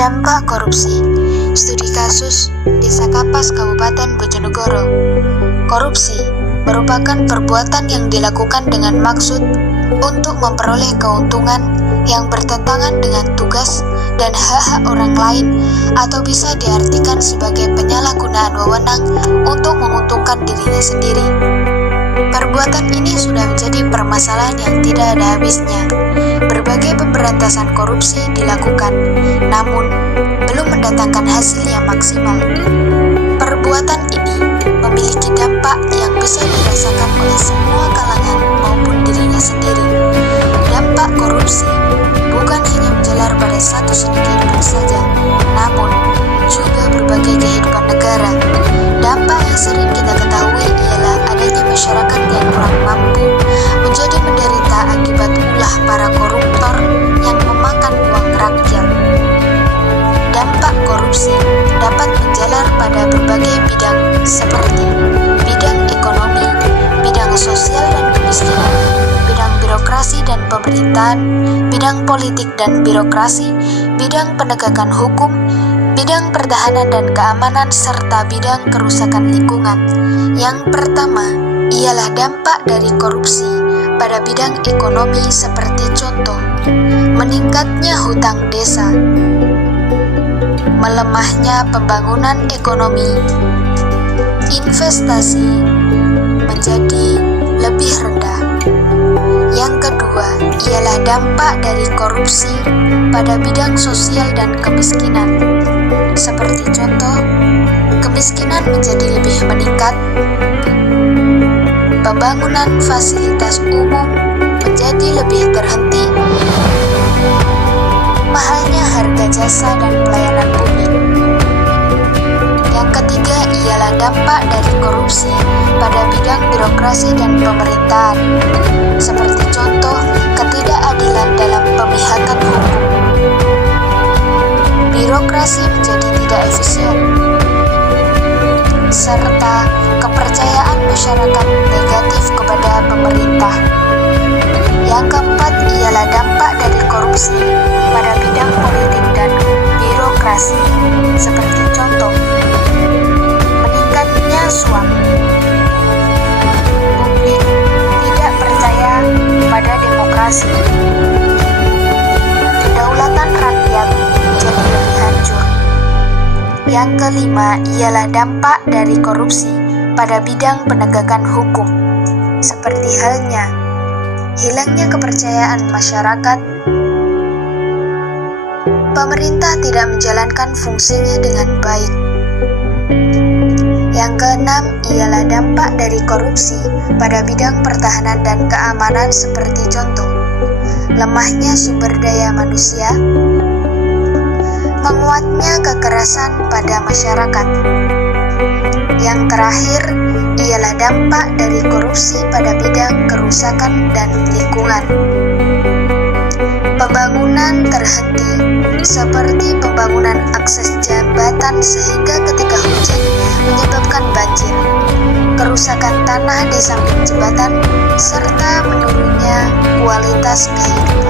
Dampak korupsi. Studi kasus Desa Kapas, Kabupaten Bojonegoro. Korupsi merupakan perbuatan yang dilakukan dengan maksud untuk memperoleh keuntungan yang bertentangan dengan tugas dan hak-hak orang lain, atau bisa diartikan sebagai penyalahgunaan wewenang untuk menguntungkan dirinya sendiri. Perbuatan ini sudah menjadi permasalahan yang tidak ada habisnya. Berbagai pemberantasan korupsi dilakukan, namun belum mendatangkan hasil yang maksimal. Perbuatan ini memiliki dampak yang bisa dirasakan oleh semua kalangan maupun dirinya sendiri. Dampak korupsi bukan hanya menjalar pada satu segi kehidupan saja, namun juga berbagai kehidupan negara. Dampak yang sering kita ketahui ialah adanya masyarakat yang kurang mampu menjadi menderita akibat ulah para koruptor yang memakan uang rakyat. Dampak korupsi dapat menjalar pada berbagai bidang seperti bidang ekonomi, bidang sosial dan kemiskinan, bidang birokrasi dan pemerintahan, bidang politik dan birokrasi, bidang penegakan hukum, bidang pertahanan dan keamanan, serta bidang kerusakan lingkungan. Yang pertama ialah dampak dari korupsi pada bidang ekonomi, seperti contoh meningkatnya hutang desa, melemahnya pembangunan ekonomi, investasi menjadi lebih rendah. Yang kedua ialah dampak dari korupsi pada bidang sosial dan kemiskinan, seperti contoh kemiskinan menjadi lebih meningkat, pembangunan fasilitas umum menjadi lebih terhenti, mahalnya harga jasa dan pelayanan publik. Yang ketiga ialah dampak dari korupsi pada bidang birokrasi dan pemerintahan, seperti contoh ketidakadilan dalam pemihakan hukum. Birokrasi menjadi tidak efisien, serta kepercayaan masyarakat negatif kepada pemerintah. Yang keempat ialah dampak dari korupsi pada bidang politik dan birokrasi, seperti contoh meningkatnya suap, publik tidak percaya pada demokrasi, kedaulatan rakyat jadi lebih hancur. Yang kelima ialah dampak dari korupsi pada bidang penegakan hukum, seperti halnya hilangnya kepercayaan masyarakat, pemerintah tidak menjalankan fungsinya dengan baik. Yang keenam ialah dampak dari korupsi pada bidang pertahanan dan keamanan, seperti contoh lemahnya sumber daya manusia, menguatnya kekerasan pada masyarakat. Yang terakhir ialah dampak dari korupsi pada bidang kerusakan dan lingkungan. Pembangunan terhenti, seperti pembangunan akses jembatan sehingga ketika hujan menyebabkan banjir, kerusakan tanah di samping jembatan, serta menurunnya kualitas kehidupan.